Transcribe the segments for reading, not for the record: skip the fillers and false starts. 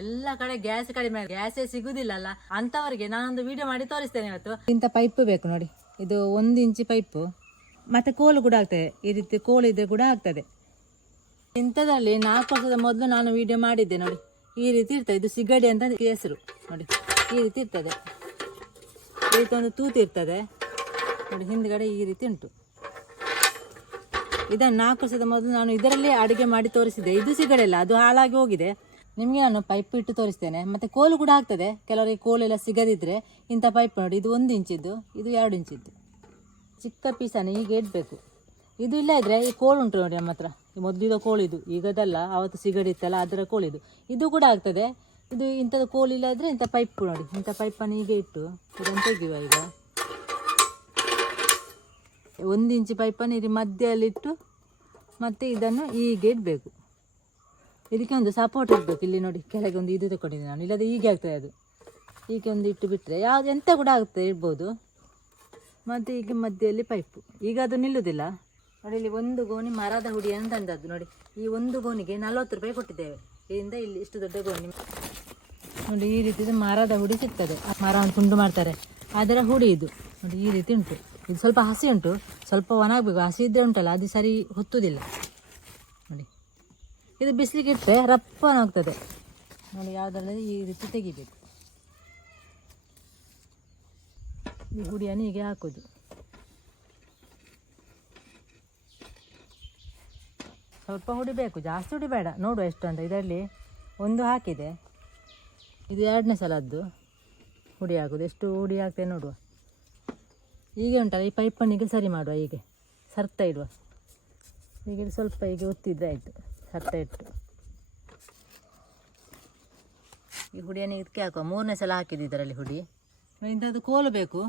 ಎಲ್ಲ ಕಡೆ ಗ್ಯಾಸ್ ಕಡಿಮೆ, ಗ್ಯಾಸೇ ಸಿಗುದಿಲ್ಲ ಅಲ್ಲ ಅಂತವರಿಗೆ ನಾನೊಂದು ವಿಡಿಯೋ ಮಾಡಿ ತೋರಿಸ್ತೇನೆ ಇವತ್ತು. ಇಂಥ ಪೈಪ್ ಬೇಕು ನೋಡಿ, ಇದು 1 ಇಂಚಿ ಪೈಪು, ಮತ್ತೆ ಕೋಲು ಕೂಡ ಆಗ್ತದೆ. ಈ ರೀತಿ ಕೋಲು ಇದ್ರೆ ಕೂಡ ಆಗ್ತದೆ. ಇಂಥದ್ರಲ್ಲಿ 4 ವರ್ಷದ ಮೊದಲು ನಾನು ವಿಡಿಯೋ ಮಾಡಿದ್ದೆ ನೋಡಿ. ಈ ರೀತಿ ಇರ್ತದೆ, ಇದು ಸಿಗಡಿ ಅಂತ ಹೆಸರು ನೋಡಿ. ಈ ರೀತಿ ಇರ್ತದೆ, ಈ ರೀತಿ ಒಂದು ತೂತು ಇರ್ತದೆ ನೋಡಿ, ಹಿಂದ್ಗಡೆ ಈ ರೀತಿ ಉಂಟು. ಇದನ್ನು 4 ವರ್ಷದ ಮೊದಲು ನಾನು ಇದರಲ್ಲಿ ಅಡುಗೆ ಮಾಡಿ ತೋರಿಸಿದ್ದೆ. ಇದು ಸಿಗಡಿ ಅಲ್ಲ, ಅದು ಹಾಳಾಗಿ ಹೋಗಿದೆ. ನಿಮಗೆ ನಾನು ಪೈಪ್ ಇಟ್ಟು ತೋರಿಸ್ತೇನೆ. ಮತ್ತು ಕೋಲು ಕೂಡ ಆಗ್ತದೆ. ಕೆಲವರಿಗೆ ಕೋಲೆಲ್ಲ ಸಿಗದಿದ್ದರೆ ಇಂಥ ಪೈಪ್ ನೋಡಿ, ಇದು 1 ಇಂಚಿದ್ದು, ಇದು 2 ಇಂಚಿದ್ದು ಚಿಕ್ಕ ಪೀಸನ್ನು ಹೀಗೆ ಇಡಬೇಕು. ಇದು ಇಲ್ಲ ಇದ್ದರೆ ಈ ಕೋಲು ಉಂಟು ನೋಡಿ ನಮ್ಮ ಹತ್ರ, ಮೊದಲಿದ ಕೋಳಿದು, ಈಗದಲ್ಲ, ಆವತ್ತು ಸಿಗಡಿ ಇತ್ತಲ್ಲ ಅದರ ಕೋಳಿದು. ಇದು ಕೂಡ ಆಗ್ತದೆ. ಇದು ಇಂಥದ್ದು ಕೋಲು ಇಲ್ಲ ಇದ್ದರೆ ಇಂಥ ಪೈಪ್ ನೋಡಿ, ಇಂಥ ಪೈಪನ್ನು ಹೀಗೆ ಇಟ್ಟು ಇದನ್ನು ತೆಗೆಯುವ. ಈಗ 1 ಇಂಚಿ ಪೈಪನ್ನು ಇಲ್ಲಿ ಮಧ್ಯದಲ್ಲಿಟ್ಟು ಮತ್ತು ಇದನ್ನು ಹೀಗೆ ಇಡಬೇಕು. ಇದಕ್ಕೆ ಒಂದು ಸಪೋರ್ಟ್ ಇಡಬೇಕು. ಇಲ್ಲಿ ನೋಡಿ ಕೆಳಗೆ ಒಂದು ಇದು ತಗೊಂಡಿದ್ದೆ ನಾನು, ಇಲ್ಲದೆ ಹೀಗೆ ಆಗ್ತದೆ. ಅದು ಹೀಗೆ ಒಂದು ಇಟ್ಟು ಬಿಟ್ಟರೆ ಯಾವುದು ಎಂತ ಕೂಡ ಆಗ್ತದೆ, ಇಡ್ಬೋದು. ಮತ್ತು ಈಗ ಮಧ್ಯದಲ್ಲಿ ಪೈಪು. ಈಗ ಅದು ನಿಲ್ಲುವುದಿಲ್ಲ ನೋಡಿ. ಇಲ್ಲಿ 1 ಗೋಣಿ ಮರದ ಹುಡಿಯನ್ನು ತಂದದ್ದು ನೋಡಿ. ಈ 1 ಗೋಣಿಗೆ 40 ರೂಪಾಯಿ ಕೊಟ್ಟಿದ್ದೇವೆ. ಇದರಿಂದ ಇಲ್ಲಿ ಇಷ್ಟು ದೊಡ್ಡ ಗೋಣಿ ನೋಡಿ. ಈ ರೀತಿ ಮರದ ಹುಡಿ ಸಿಗ್ತದೆ. ಮರವನ್ನು ತುಂಡು ಮಾಡ್ತಾರೆ, ಅದರ ಹುಡಿ ಇದು ನೋಡಿ. ಈ ರೀತಿ ಉಂಟು. ಇದು ಸ್ವಲ್ಪ ಹಸಿ ಉಂಟು, ಸ್ವಲ್ಪ ಒಣಗಬೇಕು. ಹಸಿ ಇದ್ದರೆ ಉಂಟಲ್ಲ ಅದು ಸರಿ ಹೊತ್ತುವುದಿಲ್ಲ ನೋಡಿ. ಇದು ಬಿಸಿಲಿಗೆ ಇಟ್ಟರೆ ರಪ್ಪನಾಗ್ತದೆ ನೋಡಿ. ಯಾವುದರಲ್ಲಿ ಈ ರೀತಿ ತೆಗಿಬೇಕು. ಈ ಹುಡಿಯನ್ನು ಹೀಗೆ ಹಾಕೋದು. ಸ್ವಲ್ಪ ಹುಡಿ ಬೇಕು, ಜಾಸ್ತಿ ಹುಡಿ ಬೇಡ. ನೋಡುವ ಎಷ್ಟು ಅಂತ. ಇದರಲ್ಲಿ 1 ಹಾಕಿದೆ, ಇದು 2ನೇ ಸಲದ್ದು ಹುಡಿ ಹಾಕೋದು. ಎಷ್ಟು ಹುಡಿ ಹಾಕ್ತೇವೆ ನೋಡುವ. ಹೀಗೆ ಉಂಟಲ್ಲ, ಈ ಪೈಪನ್ನಿಗೆ ಸರಿ ಮಾಡುವ. ಹೀಗೆ ಸರ್ತಾ ಇಡುವ. ಹೀಗೆ ಸ್ವಲ್ಪ ಹೀಗೆ ಒತ್ತಿದ್ರೆ ಆಯಿತು. ಸರ್ತಾ ಇಟ್ಟು ಈ ಹುಡಿಯನ್ನು ಇದಕ್ಕೆ ಹಾಕುವ. 3ನೇ ಸಲ ಹಾಕಿದ್ದು ಇದರಲ್ಲಿ ಹುಡಿ. ಇಂಥದ್ದು ಕೋಲು ಬೇಕು,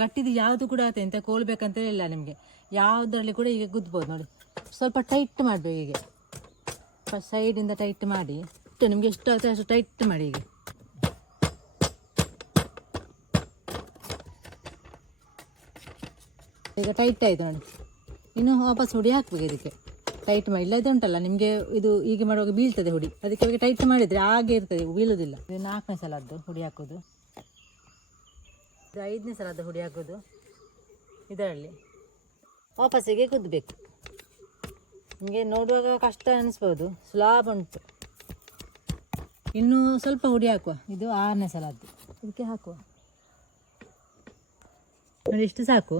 ಗಟ್ಟಿದು ಯಾವುದು ಕೂಡ ಆಗುತ್ತೆ. ಇಂಥ ಕೋಲು ಬೇಕಂತ ಇಲ್ಲ ನಿಮಗೆ, ಯಾವುದರಲ್ಲಿ ಕೂಡ ಹೀಗೆ ಗುದ್ಬೋದು ನೋಡಿ. ಸ್ವಲ್ಪ ಟೈಟ್ ಮಾಡಬೇಕು. ಹೀಗೆ ಫಸ್ಟ್ ಸೈಡಿಂದ ಟೈಟ್ ಮಾಡಿ, ನಿಮಗೆ ಎಷ್ಟು ಆಗುತ್ತೆ ಅಷ್ಟು ಟೈಟ್ ಮಾಡಿ. ಹೀಗೆ ಈಗ ಟೈಟ್ ಆಯಿತು ನೋಡಿ. ಇನ್ನು ವಾಪಸ್ ಹುಡಿ ಹಾಕಬೇಕು ಇದಕ್ಕೆ. ಟೈಟ್ ಮಾಡಿ, ಇಲ್ಲದೇ ಉಂಟಲ್ಲ ನಿಮಗೆ ಇದು ಹೀಗೆ ಮಾಡುವಾಗ ಬೀಳ್ತದೆ ಹುಡಿ. ಅದಕ್ಕೆ ಇವಾಗ ಟೈಟ್ ಮಾಡಿದರೆ ಹಾಗೆ ಇರ್ತದೆ, ಬೀಳುವುದಿಲ್ಲ. ಇದು 4ನೇ ಸಲದ್ದು ಹುಡಿ ಹಾಕೋದು. ಇದು 5ನೇ ಸಲದ್ದು ಹುಡಿ ಹಾಕೋದು. ಇದರಲ್ಲಿ ವಾಪಸ್ಸಿಗೆ ಕುದ್ದಬೇಕು. ನಿಮಗೆ ನೋಡುವಾಗ ಕಷ್ಟ ಅನಿಸ್ಬೋದು, ಸುಲಭ ಉಂಟು. ಇನ್ನೂ ಸ್ವಲ್ಪ ಹುಡಿ ಹಾಕುವ. ಇದು 6ನೇ ಸಲದ್ದು, ಇದಕ್ಕೆ ಹಾಕುವ ನೋಡಿ. ಎಷ್ಟು ಸಾಕು,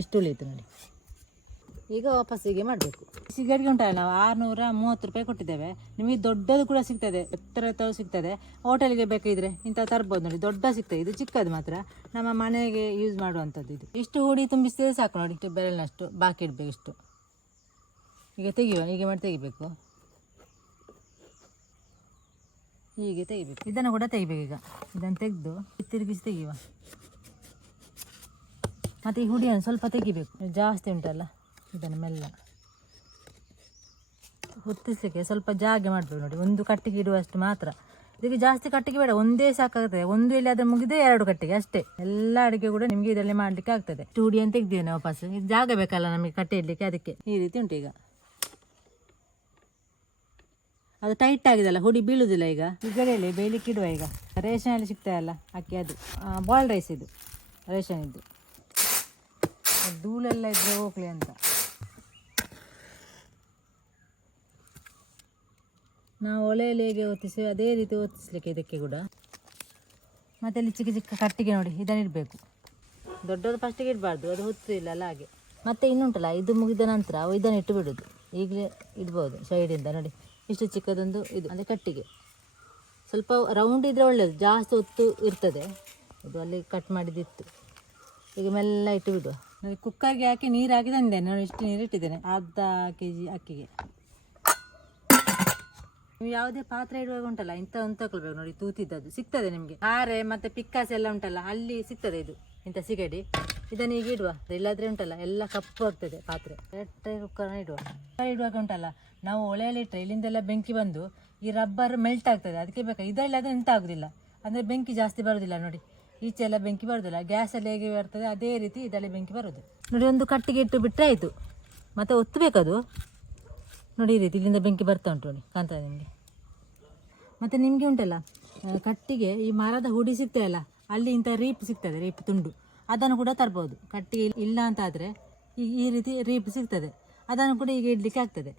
ಎಷ್ಟು ಉಳಿಯಿತು ನೋಡಿ. ಈಗ ವಾಪಸ್ಸಿಗೆ ಮಾಡಬೇಕು. ಸಿಗಡಿಗೆ ಉಂಟಲ್ಲ, ನಾವು 630 ರೂಪಾಯಿ ಕೊಟ್ಟಿದ್ದೇವೆ. ನಿಮಗೆ ದೊಡ್ಡದು ಕೂಡ ಸಿಗ್ತದೆ, ಎತ್ತರ ಸಿಗ್ತದೆ. ಹೋಟೆಲಿಗೆ ಬೇಕಿದ್ರೆ ಇಂಥ ತರ್ಬೋದು ನೋಡಿ. ದೊಡ್ಡ ಸಿಗ್ತದೆ, ಇದು ಚಿಕ್ಕದು ಮಾತ್ರ ನಮ್ಮ ಮನೆಗೆ ಯೂಸ್ ಮಾಡುವಂಥದ್ದು. ಇದು ಇಷ್ಟು ಹುಡಿ ತುಂಬಿಸಿದ್ರೆ ಸಾಕು ನೋಡಿ. ಇಷ್ಟು ಬೆರಳಿನಷ್ಟು ಬಾಕಿ ಇಡಬೇಕು. ಇಷ್ಟು ಈಗ ತೆಗಿಯುವ. ಹೀಗೆ ಮಾಡಿ ತೆಗಿಬೇಕು. ಹೀಗೆ ತೆಗಿಬೇಕು. ಇದನ್ನು ಕೂಡ ತೆಗಿಬೇಕು. ಈಗ ಇದನ್ನು ತೆಗೆದು ತಿರುಗಿಸಿ ತೆಗಿಯುವ. ಮತ್ತು ಈ ಹುಡಿಯನ್ನು ಸ್ವಲ್ಪ ತೆಗಿಬೇಕು, ಜಾಸ್ತಿ ಉಂಟಲ್ಲ. ಇದನ್ನು ಮೆಲ್ಲ ಹೊತ್ತಿಸಲಿಕ್ಕೆ ಸ್ವಲ್ಪ ಜಾಗೆ ಮಾಡಬೇಕು ನೋಡಿ. 1 ಕಟ್ಟಿಗೆ ಇಡುವಷ್ಟು ಮಾತ್ರ. ಇದಕ್ಕೆ ಜಾಸ್ತಿ ಕಟ್ಟಿಗೆ ಬೇಡ, ಒಂದೇ ಸಾಕಾಗ್ತದೆ. 1 ಇಲ್ಲಿ ಅದನ್ನು ಮುಗಿದೇ 2 ಕಟ್ಟಿಗೆ ಅಷ್ಟೇ. ಎಲ್ಲ ಅಡುಗೆ ಕೂಡ ನಿಮಗೆ ಇದರಲ್ಲಿ ಮಾಡಲಿಕ್ಕೆ ಆಗ್ತದೆ. ಹುಡಿಯನ್ನು ತೆಗ್ದೇನೆ ವಾಪಸ್. ಇದು ಜಾಗ ಬೇಕಲ್ಲ ನಮಗೆ ಕಟ್ಟೆ ಇಡಲಿಕ್ಕೆ, ಅದಕ್ಕೆ ಈ ರೀತಿ ಉಂಟು. ಈಗ ಅದು ಟೈಟ್ ಆಗಿದೆಲ್ಲ, ಹುಡಿ ಬೀಳುವುದಿಲ್ಲ. ಈಗ ಗಡಿಯಲ್ಲಿ ಬೇಯಲಿಕ್ಕೆ ಇಡುವ. ಈಗ ರೇಷನಲ್ಲಿ ಸಿಗ್ತಾಯಲ್ಲ ಅಕ್ಕಿ, ಅದು ಬಾಯ್ಲ್ಡ್ ರೈಸ್. ಇದು ರೇಷನ್ ಇದ್ದು. ಧೂಳೆಲ್ಲ ಇದ್ರೆ ಹೋಗ್ಲಿ ಅಂತ ನಾವು ಒಲೆಯಲ್ಲಿ ಹೇಗೆ ಒತ್ತಿಸಿ ಅದೇ ರೀತಿ ಒತ್ತಿಸ್ಲಿಕ್ಕೆ ಇದಕ್ಕೆ ಕೂಡ. ಮತ್ತು ಇಲ್ಲಿ ಚಿಕ್ಕ ಚಿಕ್ಕ ಕಟ್ಟಿಗೆ ನೋಡಿ, ಇದನ್ನು ಇಡಬೇಕು. ದೊಡ್ಡದು ಫಸ್ಟಿಗೆ ಇಡಬಾರ್ದು, ಅದು ಹೊತ್ತಿಲ್ಲ ಅಲ್ಲ ಹಾಗೆ. ಮತ್ತು ಇನ್ನುಂಟಲ್ಲ, ಇದು ಮುಗಿದ ನಂತರ ಇದನ್ನು ಇಟ್ಟು ಬಿಡೋದು. ಈಗಲೇ ಇಡ್ಬೋದು ಸೈಡಿಂದ ನೋಡಿ. ಇಷ್ಟು ಚಿಕ್ಕದೊಂದು ಇದು ಅಂದರೆ ಕಟ್ಟಿಗೆ. ಸ್ವಲ್ಪ ರೌಂಡ್ ಇದ್ದರೆ ಒಳ್ಳೆಯದು, ಜಾಸ್ತಿ ಹೊತ್ತು ಇರ್ತದೆ. ಇದು ಅಲ್ಲಿ ಕಟ್ ಮಾಡಿದಿತ್ತು. ಈಗ ಮೆಲ್ಲ ಇಟ್ಟು ಬಿಡುವ ನೋಡಿ. ಕುಕ್ಕರ್ಗೆ ಹಾಕಿ ನೀರು ಹಾಕಿ ತಂದೇನೆ ನೋಡಿ. ಇಷ್ಟು ನೀರು ಇಟ್ಟಿದ್ದೇನೆ, ಅರ್ಧ kg ಅಕ್ಕಿಗೆ. ನೀವು ಯಾವುದೇ ಪಾತ್ರೆ ಇಡುವಾಗ ಉಂಟಲ್ಲ, ಇಂಥ ಒಂದು ತಗೊಳ್ಬೇಕು ನೋಡಿ. ತೂತಿದ್ದದ್ದು ಸಿಗ್ತದೆ ನಿಮಗೆ. ಹಾರೆ ಮತ್ತು ಪಿಕ್ಕಾಸೆ ಎಲ್ಲ ಉಂಟಲ್ಲ, ಅಲ್ಲಿ ಸಿಗ್ತದೆ ಇದು ಇಂಥ ಸಿಗಡಿ. ಇದನ್ನು ಈಗ ಇಡುವ, ಇಲ್ಲಾದರೆ ಉಂಟಲ್ಲ ಎಲ್ಲ ಕಪ್ಪು ಆಗ್ತದೆ ಪಾತ್ರೆ. ಕುಕ್ಕರ್ನ ಇಡುವಾಗ ಉಂಟಲ್ಲ, ನಾವು ಒಲೆಯಲ್ಲಿ ಇಟ್ಟರೆ ಇಲ್ಲಿಂದೆಲ್ಲ ಬೆಂಕಿ ಬಂದು ಈ ರಬ್ಬರ್ ಮೆಲ್ಟ್ ಆಗ್ತದೆ. ಅದಕ್ಕೆ ಬೇಕಾ, ಇದರಲ್ಲಿ ಅದು ಎಂತ ಆಗೋದಿಲ್ಲ. ಅಂದರೆ ಬೆಂಕಿ ಜಾಸ್ತಿ ಬರೋದಿಲ್ಲ ನೋಡಿ. ಈಚೆ ಎಲ್ಲ ಬೆಂಕಿ ಬರೋದಿಲ್ಲ. ಗ್ಯಾಸಲ್ಲಿ ಹೇಗೆ ಬರ್ತದೆ ಅದೇ ರೀತಿ ಇದರಲ್ಲಿ ಬೆಂಕಿ ಬರೋದು ನೋಡಿ. ಒಂದು ಕಟ್ಟಿಗೆ ಇಟ್ಟು ಬಿಟ್ಟರೆ ಆಯಿತು. ಮತ್ತು ಒತ್ತಬೇಕದು ನೋಡಿ. ಈ ರೀತಿ ಇಲ್ಲಿಂದ ಬೆಂಕಿ ಬರ್ತಾ ಉಂಟು ನೋಡಿ, ಕಾಣ್ತದೆ ನಿಮಗೆ. ಮತ್ತು ನಿಮಗೆ ಉಂಟಲ್ಲ ಕಟ್ಟಿಗೆ ಈ ಮರದ ಹುಡಿ ಸಿಗ್ತದಲ್ಲ, ಅಲ್ಲಿ ಇಂಥ ರೀಪ್ ಸಿಗ್ತದೆ, ರೀಪ್ ತುಂಡು, ಅದನ್ನು ಕೂಡ ತರ್ಬೋದು. ಕಟ್ಟಿಗೆ ಇಲ್ಲ ಅಂತ ಆದರೆ ಈ ರೀತಿ ರೀಪ್ ಸಿಗ್ತದೆ, ಅದನ್ನು ಕೂಡ ಈಗ ಇಡಲಿಕ್ಕೆ ಆಗ್ತದೆ.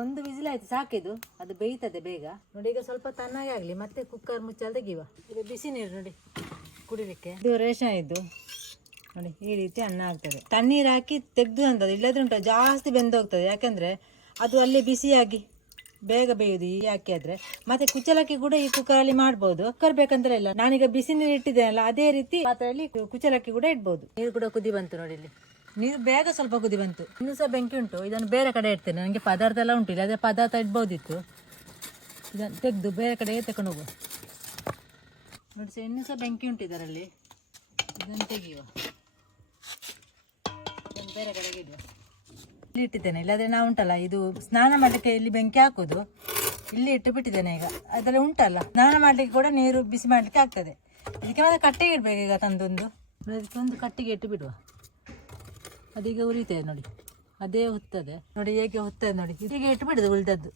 ಒಂದು ವಿಸಿಲ್ ಆಯ್ತು ಸಾಕಿದು, ಅದು ಬೇಯ್ತದೆ ಬೇಗ ನೋಡಿ. ಈಗ ಸ್ವಲ್ಪ ತಣ್ಣಗೆ ಆಗಲಿ, ಮತ್ತೆ ಕುಕ್ಕರ್ ಮುಚ್ಚಲ್ ತೆಗಿವ. ಇದು ಬಿಸಿ ನೀರು ನೋಡಿ ಕುಡಿಲಿಕ್ಕೆ. ಇದು ರೇಷನ್ ಇದ್ದು ನೋಡಿ ಈ ರೀತಿ ಅನ್ನ ಆಗ್ತದೆ. ತಣ್ಣೀರು ಹಾಕಿ ತೆಗೆದು ಅಂತದ್ದು, ಇಲ್ಲದ್ರೆ ಉಂಟು ಜಾಸ್ತಿ ಬೆಂದೋಗ್ತದೆ. ಯಾಕಂದರೆ ಅದು ಅಲ್ಲೇ ಬಿಸಿಯಾಗಿ ಬೇಗ ಬೇಯುದು ಈ ಅಕ್ಕಿ ಆದ್ರೆ. ಮತ್ತೆ ಕುಚ್ಚಲಕ್ಕಿ ಕೂಡ ಈ ಕುಕ್ಕರಲ್ಲಿ ಮಾಡ್ಬೋದು, ಕುಕ್ಕರ್ ಬೇಕಂದ್ರೆ ಇಲ್ಲ. ನಾನೀಗ ಬಿಸಿ ನೀರು ಇಟ್ಟಿದ್ದೇನಲ್ಲ ಅದೇ ರೀತಿ ಪಾತ್ರೆಯಲ್ಲಿ ಕುಚ್ಚಲಕ್ಕಿ ಕೂಡ ಇಡ್ಬೋದು. ನೀರು ಕೂಡ ಕುದಿ ಬಂತು ನೋಡಿ, ಇಲ್ಲಿ ನೀರು ಬೇಗ ಸ್ವಲ್ಪ ಕುದಿ ಬಂತು. ಇನ್ನೂ ಸಹ ಬೆಂಕಿ ಉಂಟು, ಇದನ್ನು ಬೇರೆ ಕಡೆ ಇಡ್ತೇನೆ. ನನಗೆ ಪದಾರ್ಥ ಎಲ್ಲ ಉಂಟಿಲ್ಲ, ಅದೇ ಪದಾರ್ಥ ಇಡ್ಬೋದಿತ್ತು. ಇದನ್ನು ತೆಗೆದು ಬೇರೆ ಕಡೆಗೆ ತಗೊಂಡು ಹೋಗುವ ನೋಡಿ. ಸಹ ಇನ್ನೂ ಸಹ ಬೆಂಕಿ ಉಂಟು ಇದರಲ್ಲಿ, ಇದನ್ನು ತೆಗೆಯುವ, ಇದನ್ನು ಬೇರೆ ಕಡೆಗೆ ಇಡುವ. ಇಲ್ಲಿ ಇಟ್ಟಿದ್ದೇನೆ, ಇಲ್ಲಾದರೆ ನಾವು ಉಂಟಲ್ಲ ಇದು ಸ್ನಾನ ಮಾಡಲಿಕ್ಕೆ ಇಲ್ಲಿ ಬೆಂಕಿ ಹಾಕೋದು, ಇಲ್ಲಿ ಇಟ್ಟು ಬಿಟ್ಟಿದ್ದೇನೆ. ಈಗ ಅದರಲ್ಲಿ ಉಂಟಲ್ಲ ಸ್ನಾನ ಮಾಡಲಿಕ್ಕೆ ಕೂಡ ನೀರು ಬಿಸಿ ಮಾಡಲಿಕ್ಕೆ ಆಗ್ತದೆ. ಇದಕ್ಕೆ ಮತ್ತೆ ಕಟ್ಟಿಗೆ ಇಡಬೇಕು. ಈಗ ತಂದೊಂದು ಅದಕ್ಕೊಂದು ಕಟ್ಟಿಗೆ ಇಟ್ಟು ಬಿಡುವ. ಅದೀಗ ಉರಿತದೆ ನೋಡಿ, ಅದೇ ಹೊತ್ತದೆ ನೋಡಿ, ಹೇಗೆ ಹೊತ್ತದೆ ನೋಡಿ. ಇದೀಗ ಇಟ್ಟು ಬಿಡುದು ಉಳಿದದ್ದು.